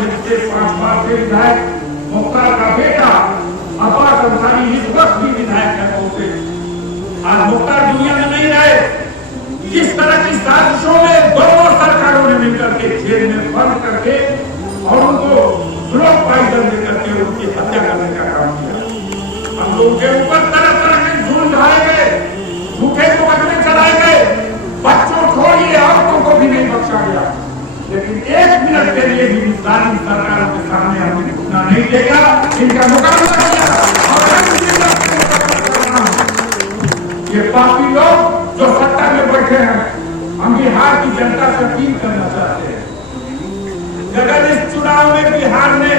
Seat से 5 बार के विधायक मुख्तार का बेटा अब्बास अंसारी इस वक्त भी विधायक है। आज मुख्तार दुनिया में नहीं रहे। किस तरह की साजिशों में दोनों सरकारों ने मिलकर के जेल में बंद करके और उनको ब्लॉक पॉइजन देकर के उनकी हत्या करने का काम किया। हम लोगों के ऊपर तरह तरह के जुल्म ढाए गए, भूखे को बचने चलाए गए, बच्चों छोड़िए औरतों को भी नहीं बख्शा गया। लेकिन 1 मिनट के लिए भी जालिम सरकारों के सामने हमने झुकना नहीं देगा, इनका मुकाबला किया। ये पापी लोग जो सत्ता में बैठे हैं, हम बिहार की जनता से अपील करना चाहते हैं, अगर इस चुनाव में बिहार ने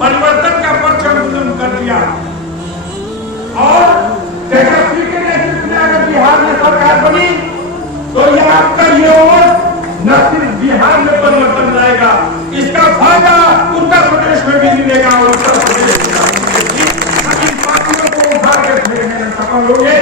परिवर्तन का परचम कर दिया और तेजस्वी के नेतृत्व में अगर बिहार में सरकार बनी तो यह आपका ये वोट न सिर्फ बिहार में परिवर्तन लाएगा, इसका फायदा उत्तर प्रदेश में भी मिलेगा और उत्तर प्रदेश इन पार्टियों को उठा के फेंकने में सफल होंगे।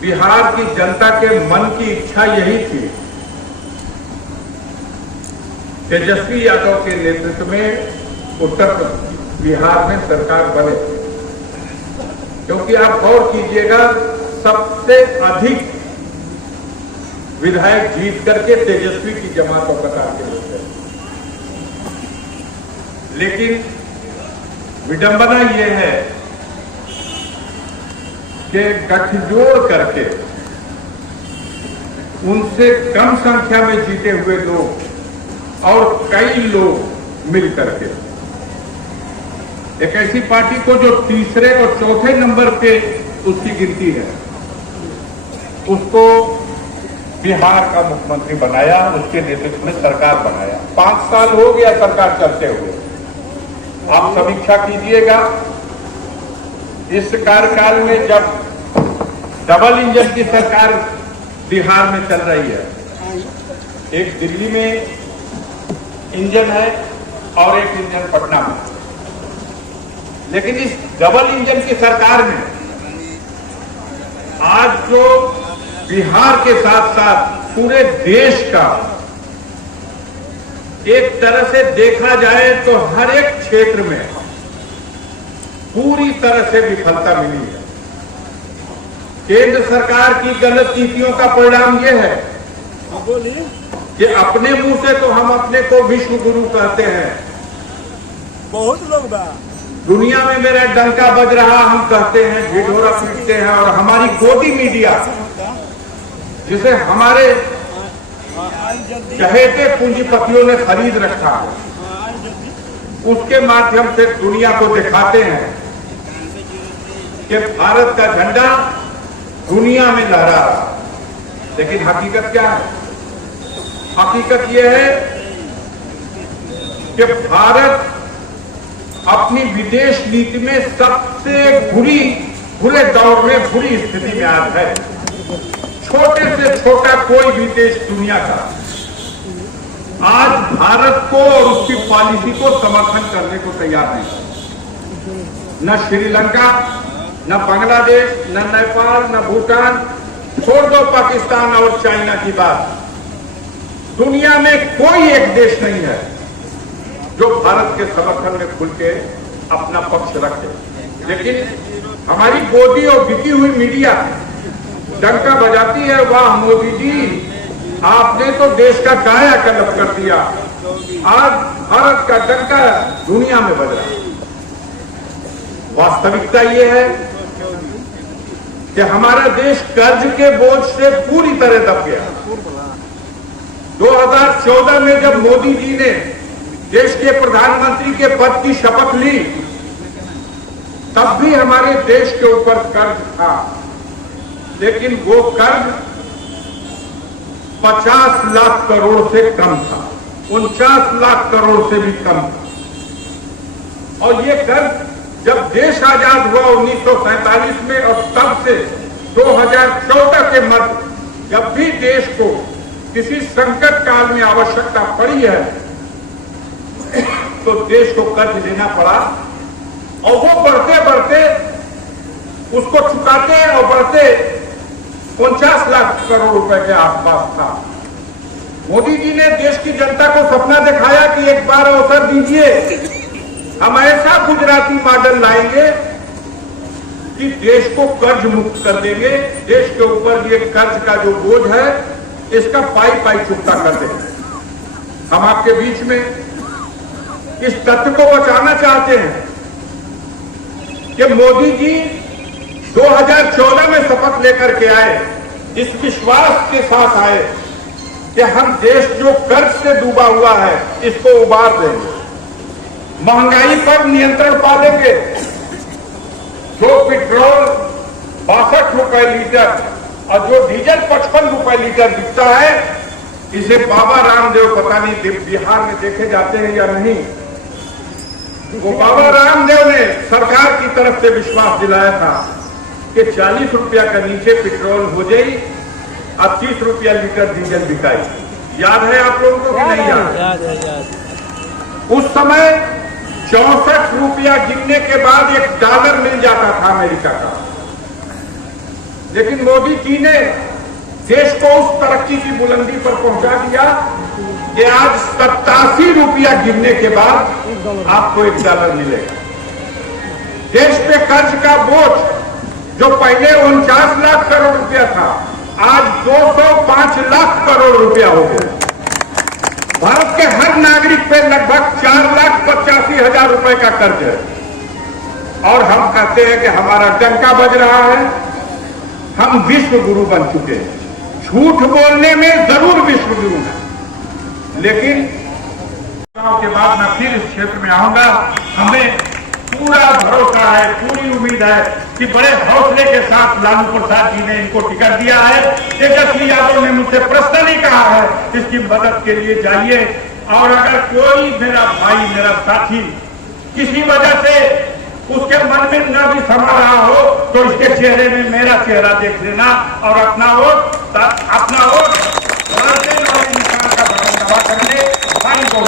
बिहार की जनता के मन की इच्छा यही थी, तेजस्वी यादव के नेतृत्व में उत्तर बिहार में सरकार बने। क्योंकि आप गौर कीजिएगा, सबसे अधिक विधायक जीत करके तेजस्वी की जमात और कतार के लोग हैं। लेकिन विडंबना यह है कि गठजोड़ करके उनसे कम संख्या में जीते हुए लोग और कई लोग मिल करके एक ऐसी पार्टी को जो तीसरे और चौथे नंबर पे उसकी गिनती है, उसको बिहार का मुख्यमंत्री बनाया, उसके नेतृत्व में सरकार बनाया। 5 साल हो गया सरकार चलते हुए। आप समीक्षा कीजिएगा, इस कार्यकाल में जब डबल इंजन की सरकार बिहार में चल रही है, एक दिल्ली में इंजन है और एक इंजन पटना में, लेकिन इस डबल इंजन की सरकार में आज जो बिहार के साथ साथ पूरे देश का एक तरह से देखा जाए तो हर एक क्षेत्र में पूरी तरह से विफलता मिली है। केंद्र सरकार की गलत नीतियों का परिणाम यह है कि अपने मुंह से तो हम अपने को विश्व गुरु कहते हैं, बहुत लोग दुनिया में मेरा डंका बज रहा हम कहते हैं, ढिढोरा पीटते हैं, और हमारी गोदी मीडिया जिसे हमारे चहेते पूंजीपतियों ने खरीद रखा है, उसके माध्यम से दुनिया को दिखाते हैं कि भारत का झंडा दुनिया में लहरा रहा। लेकिन हकीकत क्या है? हकीकत यह है कि भारत अपनी विदेश नीति में सबसे बुरे दौर में, बुरी स्थिति में आज है। छोटे से छोटा कोई भी देश दुनिया का आज भारत को और उसकी पॉलिसी को समर्थन करने को तैयार नहीं। न श्रीलंका, न बांग्लादेश, न नेपाल, न भूटान, छोड़ दो पाकिस्तान और चाइना की बात, दुनिया में कोई एक देश नहीं है जो भारत के समर्थन में खुल के अपना पक्ष रखे। लेकिन हमारी गोदी और बिकी हुई मीडिया डंका बजाती है, वाह मोदी जी, आपने तो देश का कायाकल्प कर दिया, आज भारत का डंका दुनिया में बज रहा। वास्तविकता यह है कि हमारा देश कर्ज के बोझ से पूरी तरह दब गया। 2014 में जब मोदी जी ने देश के प्रधानमंत्री के पद की शपथ ली, तब भी हमारे देश के ऊपर कर्ज था, लेकिन वो कर्ज 50 लाख करोड़ से कम था। 49 लाख करोड़ से भी कम। और ये कर्ज जब देश आजाद हुआ 1947 में और तब से 2014 के मध्य जब भी देश को किसी संकट काल में आवश्यकता पड़ी है तो देश को कर्ज लेना पड़ा और वो बढ़ते बढ़ते उसको चुकाते और बढ़ते 49 लाख करोड़ रुपए के आसपास था। मोदी जी ने देश की जनता को सपना दिखाया कि एक बार अवसर दीजिए, हम ऐसा गुजराती मॉडल लाएंगे कि देश को कर्ज मुक्त कर देंगे, देश के ऊपर ये कर्ज का जो बोझ है इसका पाई पाई चुकता कर देंगे। हम आपके बीच में इस तथ्य को बचाना चाहते हैं कि मोदी जी 2014 में शपथ लेकर के आए, इस विश्वास के साथ आए कि हम देश जो कर्ज से डूबा हुआ है इसको उबार देंगे, महंगाई पर नियंत्रण पा लेंगे। जो पेट्रोल 62 रुपए लीटर और जो डीजल 55 रुपए लीटर बिकता है, इसे बाबा रामदेव पता नहीं बिहार में देखे जाते हैं या नहीं, वो बाबा रामदेव ने सरकार की तरफ से विश्वास दिलाया था कि 40 रुपया का नीचे पेट्रोल हो जाए, अब 30 रुपया लीटर डीजल बिकाई। याद है आप लोगों को कि नहीं याद? उस समय 64 रुपया गिनने के बाद $1 मिल जाता था अमेरिका का। लेकिन मोदी जी ने देश को उस तरक्की की बुलंदी पर पहुंचा दिया कि आज 87 रुपया गिनने के बाद आपको $1 मिलेगा। देश पे कर्ज का बोझ जो पहले 49 लाख करोड़ रुपया था, आज 205 लाख करोड़ रुपया हो गया। भारत के हर नागरिक पे लगभग 4,85,000 रुपए का कर्ज है और हम कहते हैं कि हमारा डंका बज रहा है, हम विश्व गुरु बन चुके हैं। झूठ बोलने में जरूर विश्व गुरु है, लेकिन चुनाव के बाद मैं फिर इस क्षेत्र में आऊंगा। हमें पूरा भरोसा है, पूरी उम्मीद है कि बड़े हौसले के साथ लालू प्रसाद जी ने इनको टिकट दिया है। तेजस्वी यादव ने मुझसे पर्सनली कहा है इसकी मदद के लिए जाइए, और अगर कोई मेरा भाई मेरा साथी किसी वजह से उसके मन में न भी समा रहा हो तो इसके चेहरे में मेरा चेहरा देख लेना और अपना वोट इंसान का दबा करने भाई को